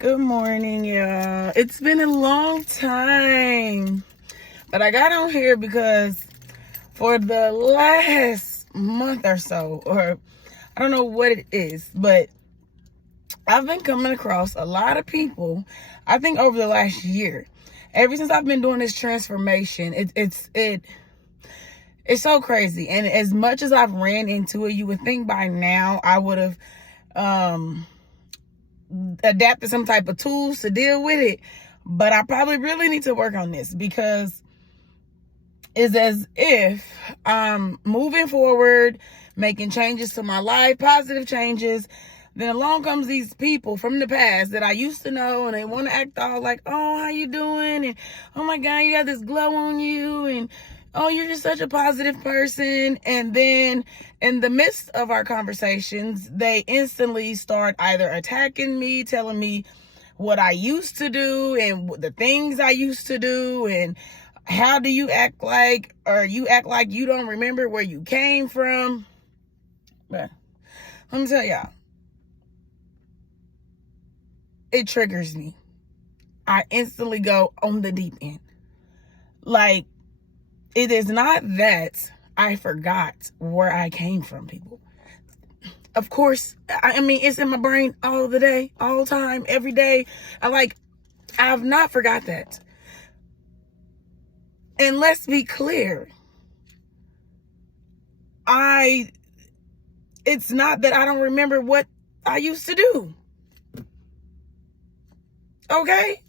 Good morning, y'all. It's been a long time, but I got on here because for the last month or so, or I don't know what it is, but I've been coming across a lot of people, I think over the last year, ever since I've been doing this transformation, it's so crazy. And as much as I've ran into it, you would think by now I would have, adapted some type of tools to deal with it, but I probably really need to work on this because it's as if I'm moving forward, making changes to my life, positive changes. Then along comes these people from the past that I used to know, and they want to act all like, oh, how you doing? And oh my God, you got this glow on you. And oh, you're just such a positive person. And then in the midst of our conversations, they instantly start either attacking me, telling me what I used to do and the things I used to do, and how do you act like, or you act like you don't remember where you came from. But let me tell y'all, it triggers me. I instantly go on the deep end. Like, it is not that I forgot where I came from, people. Of course, I mean, it's in my brain all the day, all the time, every day. I've not forgot that. And let's be clear. It's not that I don't remember what I used to do. Okay?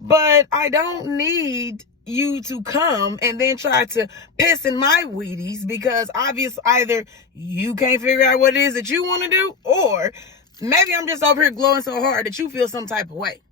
But I don't need you to come and then try to piss in my Wheaties because obviously either you can't figure out what it is that you want to do, or maybe I'm just over here glowing so hard that you feel some type of way.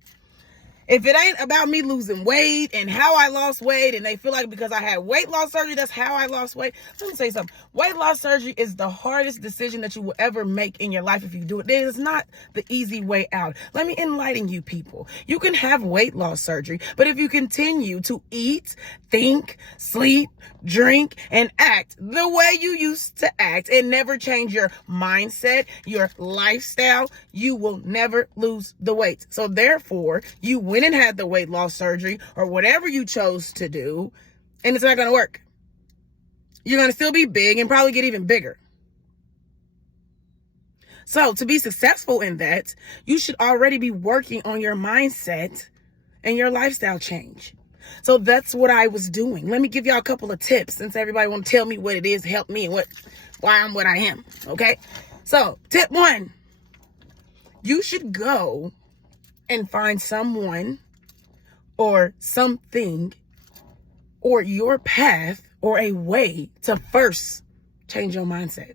If it ain't about me losing weight and how I lost weight, and they feel like because I had weight loss surgery, that's how I lost weight. Let me tell you something. Weight loss surgery is the hardest decision that you will ever make in your life if you do it. It is not the easy way out. Let me enlighten you people. You can have weight loss surgery, but if you continue to eat, think, sleep, drink, and act the way you used to act and never change your mindset, your lifestyle, you will never lose the weight. So therefore, you went and had the weight loss surgery or whatever you chose to do, and it's not going to work. You're going to still be big and probably get even bigger. So to be successful in that, you should already be working on your mindset and your lifestyle change. So that's what I was doing. Let me give y'all a couple of tips since everybody want to tell me what it is, help me, and why I'm what I am. Okay. So tip 1, you should go and find someone or something or your path or a way to first change your mindset.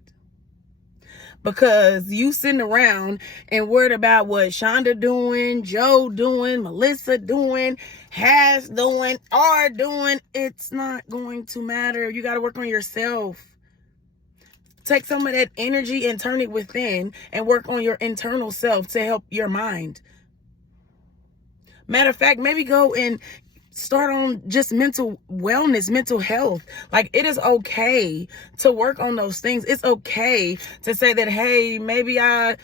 Because you sitting around and worried about what Shonda doing, Joe doing, Melissa doing, Has doing, are doing, it's not going to matter. You got to work on yourself. Take some of that energy and turn it within and work on your internal self to help your mind. Matter of fact, maybe go and start on just mental wellness, mental health. Like, it is okay to work on those things. It's okay to say that, hey, maybe I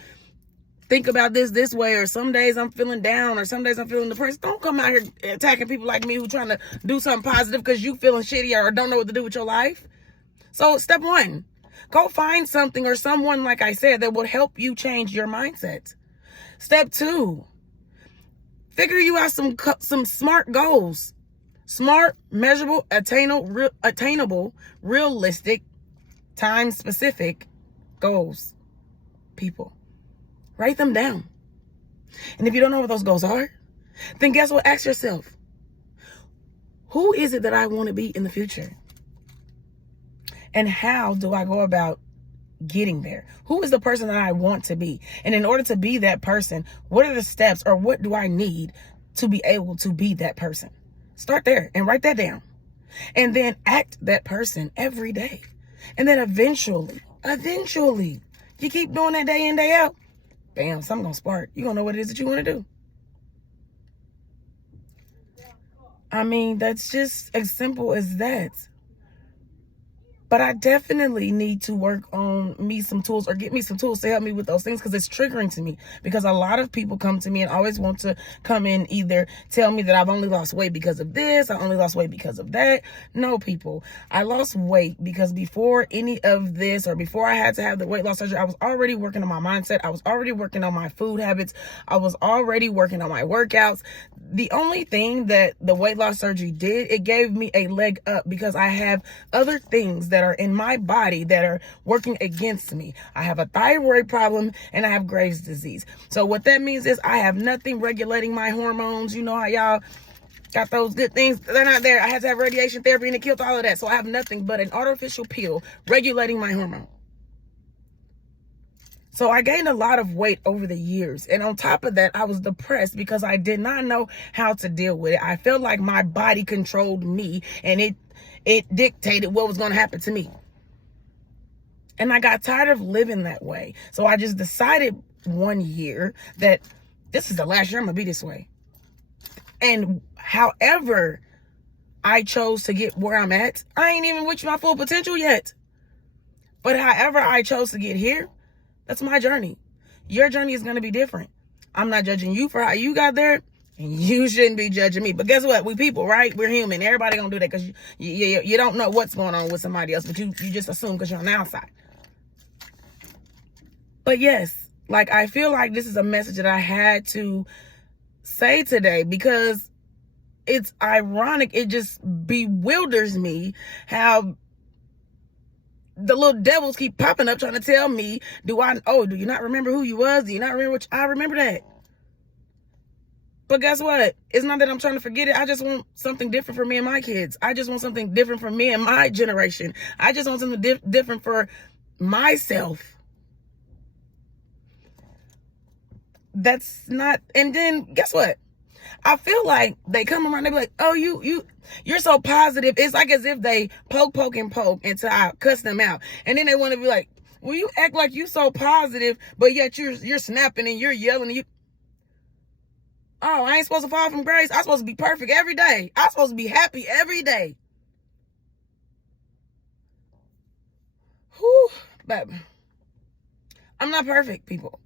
think about this way, or some days I'm feeling down, or some days I'm feeling depressed. Don't come out here attacking people like me who trying to do something positive because you feeling shitty or don't know what to do with your life. So step 1, go find something or someone, like I said, that will help you change your mindset. Step 2, figure you out some smart goals. Smart, measurable, attainable, realistic, time-specific goals. People, write them down. And if you don't know what those goals are, then guess what? Ask yourself, who is it that I want to be in the future? And how do I go about getting there? Who is the person that I want to be? And in order to be that person, what are the steps, or what do I need to be able to be that person? Start there and write that down. And then act that person every day. And then eventually, you keep doing that day in, day out, bam, something gonna spark. You're gonna know what it is that you want to do. I mean, that's just as simple as that. But I definitely need to work on me some tools, or get me some tools to help me with those things, because it's triggering to me. Because a lot of people come to me and always want to come in, either tell me that I've only lost weight because of this, I only lost weight because of that. No, people, I lost weight because before any of this, or before I had to have the weight loss surgery, I was already working on my mindset. I was already working on my food habits. I was already working on my workouts. The only thing that the weight loss surgery did, it gave me a leg up, because I have other things that are in my body that are working against me. I have a thyroid problem and I have Graves' disease. So what that means is I have nothing regulating my hormones. You know how y'all got those good things? They're not there. I had to have radiation therapy and it killed all of that. So I have nothing but an artificial pill regulating my hormone. So I gained a lot of weight over the years. And on top of that, I was depressed because I did not know how to deal with it. I felt like my body controlled me, and it dictated what was going to happen to me. And I got tired of living that way. So I just decided one year that this is the last year I'm going to be this way. And however I chose to get where I'm at, I ain't even reached my full potential yet. But however I chose to get here, that's my journey. Your journey is going to be different. I'm not judging you for how you got there, and you shouldn't be judging me. But guess what? We people, right? We're human. Everybody going to do that, because you don't know what's going on with somebody else, but you just assume because you're on the outside. But yes, like, I feel like this is a message that I had to say today, because it's ironic. It just bewilders me how the little devils keep popping up trying to tell me, do you not remember who you was? Do you not remember I remember that. But guess what? It's not that I'm trying to forget it. I just want something different for me and my kids. I just want something different for me and my generation. I just want something different for myself. That's not, and then guess what? I feel like they come around, they be like, oh, you're so positive. It's like as if they poke until I cuss them out. And then they want to be like, well, you act like you so positive, but yet you're snapping and you're yelling. And I ain't supposed to fall from grace. I'm supposed to be perfect every day. I'm supposed to be happy every day. Whew, baby. I'm not perfect, people.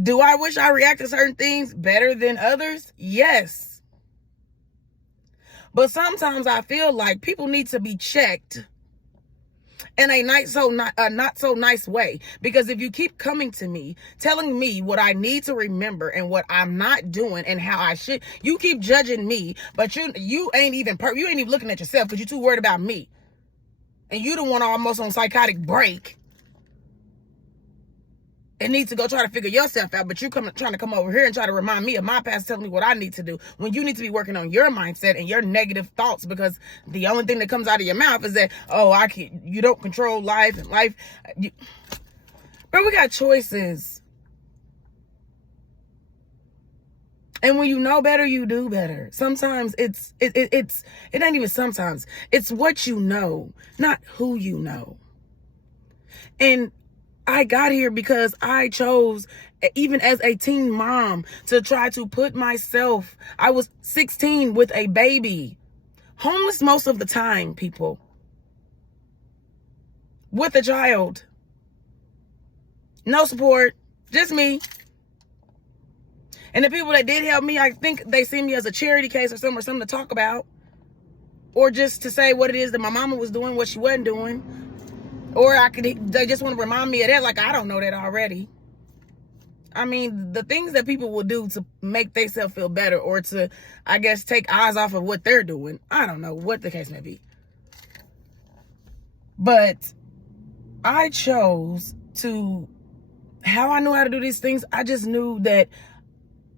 Do I wish I react to certain things better than others? Yes. But sometimes I feel like people need to be checked in a not so nice way. Because if you keep coming to me, telling me what I need to remember and what I'm not doing and how I should, you keep judging me, but you ain't even looking at yourself, because you're too worried about me. And you the one almost on psychotic break and need to go try to figure yourself out, but trying to come over here and try to remind me of my past, telling me what I need to do, when you need to be working on your mindset and your negative thoughts, because the only thing that comes out of your mouth is that, you don't control life, and life, but we got choices. And when you know better, you do better. Sometimes it ain't even sometimes, it's what you know, not who you know. And I got here because I chose, even as a teen mom, to try to put myself, I was 16 with a baby, homeless most of the time, people, with a child, no support, just me. And the people that did help me, I think they see me as a charity case or something to talk about, or just to say what it is that my mama was doing, what she wasn't doing. Or they just want to remind me of that, like I don't know that already. I mean, the things that people will do to make themselves feel better, or to, I guess, take eyes off of what they're doing. I don't know what the case may be. But I chose to, how I knew how to do these things, I just knew that,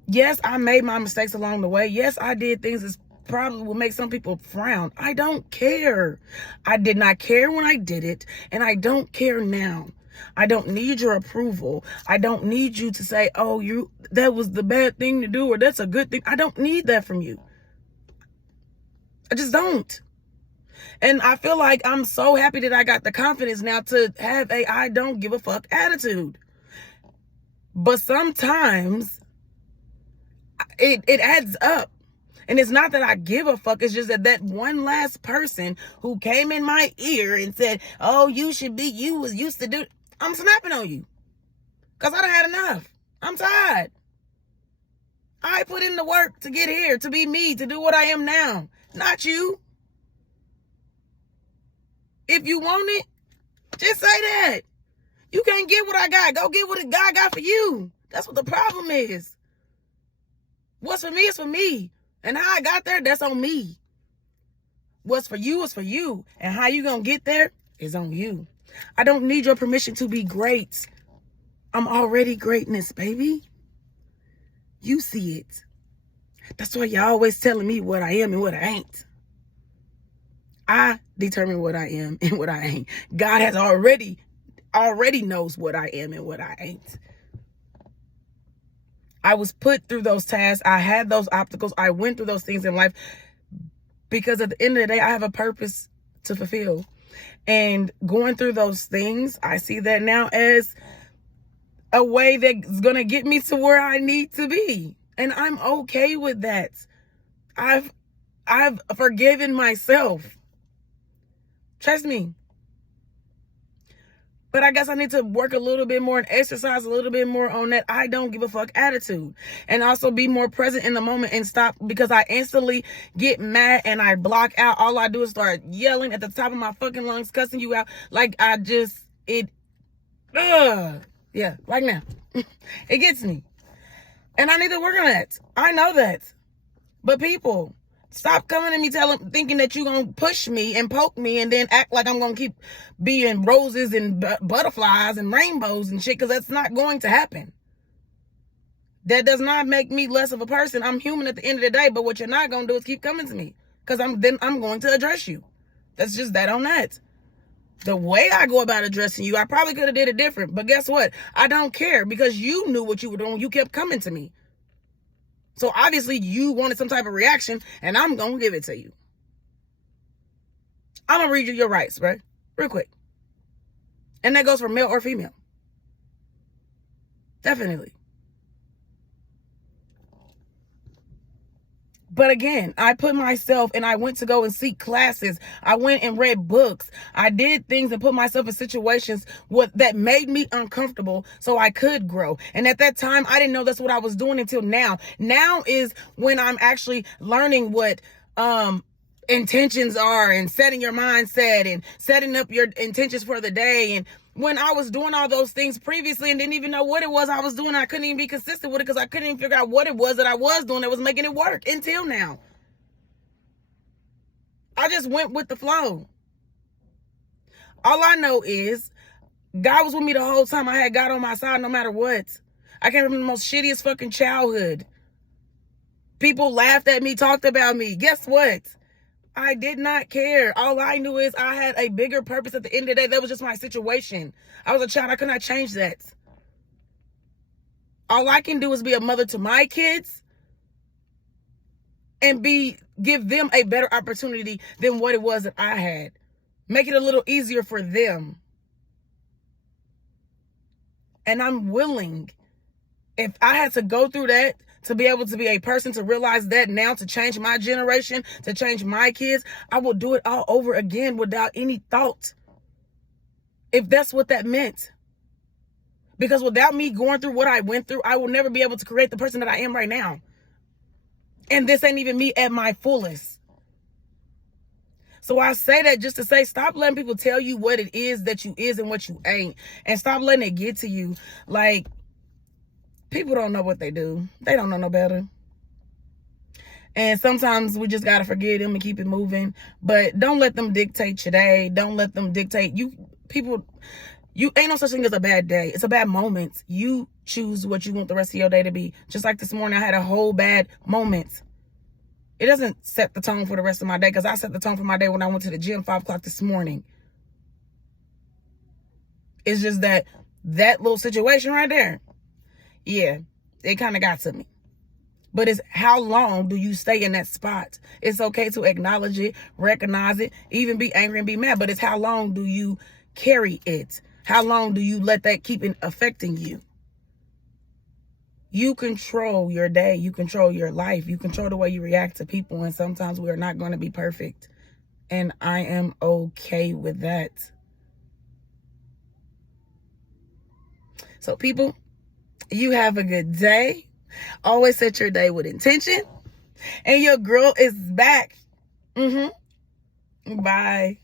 yes, I made my mistakes along the way. Yes, I did things that probably will make some people frown. I don't care. I did not care when I did it, and I don't care now. I don't need your approval. I don't need you to say, that was the bad thing to do, or that's a good thing. I don't need that from you. I just don't. And I feel like I'm so happy that I got the confidence now to have a I don't give a fuck attitude. But sometimes it adds up. And it's not that I give a fuck. It's just that one last person who came in my ear and said, oh, you was used to do. I'm snapping on you. Because I done had enough. I'm tired. I put in the work to get here, to be me, to do what I am now. Not you. If you want it, just say that. You can't get what I got. Go get what God got for you. That's what the problem is. What's for me is for me. And how I got there, that's on me. What's for you is for you. And how you gonna get there is on you. I don't need your permission to be great. I'm already greatness, baby. You see it. That's why y'all always telling me what I am and what I ain't. I determine what I am and what I ain't. God has already knows what I am and what I ain't. I was put through those tasks. I had those obstacles. I went through those things in life because at the end of the day, I have a purpose to fulfill. And going through those things, I see that now as a way that's going to get me to where I need to be. And I'm okay with that. I've forgiven myself. Trust me. But I guess I need to work a little bit more and exercise a little bit more on that I don't give a fuck attitude. And also be more present in the moment and stop, because I instantly get mad and I block out. All I do is start yelling at the top of my fucking lungs, cussing you out. Like yeah, like now. It gets me. And I need to work on that. I know that. But people, stop coming to me thinking that you're going to push me and poke me and then act like I'm going to keep being roses and butterflies and rainbows and shit, because that's not going to happen. That does not make me less of a person. I'm human at the end of the day, but what you're not going to do is keep coming to me, because I'm going to address you. That's just that on that. The way I go about addressing you, I probably could have did it different, but guess what? I don't care, because you knew what you were doing. You kept coming to me. So obviously you wanted some type of reaction, and I'm going to give it to you. I'm going to read you your rights, right? Real quick. And that goes for male or female. Definitely. But again, I put myself, and I went to go and seek classes. I went and read books. I did things and put myself in situations that made me uncomfortable so I could grow. And at that time, I didn't know that's what I was doing until now. Now is when I'm actually learning what intentions are, and setting your mindset and setting up your intentions for the day. And when I was doing all those things previously and didn't even know what it was I was doing, I couldn't even be consistent with it, because I couldn't even figure out what it was that I was doing that was making it work until now. I just went with the flow. All I know is God was with me the whole time. I had God on my side no matter what. I came from the most shittiest fucking childhood. People laughed at me, talked about me. Guess what? I did not care. All I knew is I had a bigger purpose at the end of the day. That was just my situation. I was a child. I could not change that. All I can do is be a mother to my kids and give them a better opportunity than what it was that I had. Make it a little easier for them. And I'm willing, if I had to go through that, to be able to be a person, to realize that now, to change my generation, to change my kids, I will do it all over again without any thought. If that's what that meant. Because without me going through what I went through, I will never be able to create the person that I am right now. And this ain't even me at my fullest. So I say that just to say, stop letting people tell you what it is that you is and what you ain't. And stop letting it get to you. Like, people don't know what they do. They don't know no better. And sometimes we just got to forgive them and keep it moving. But don't let them dictate your day. Don't let them dictate you. People, you ain't no such thing as a bad day. It's a bad moment. You choose what you want the rest of your day to be. Just like this morning, I had a whole bad moment. It doesn't set the tone for the rest of my day, because I set the tone for my day when I went to the gym 5 o'clock this morning. It's just that little situation right there. Yeah, it kind of got to me. But it's how long do you stay in that spot? It's okay to acknowledge it, recognize it, even be angry and be mad. But it's how long do you carry it? How long do you let that keep affecting you? You control your day. You control your life. You control the way you react to people. And sometimes we are not going to be perfect. And I am okay with that. So people, you have a good day. Always set your day with intention. And your girl is back. Bye.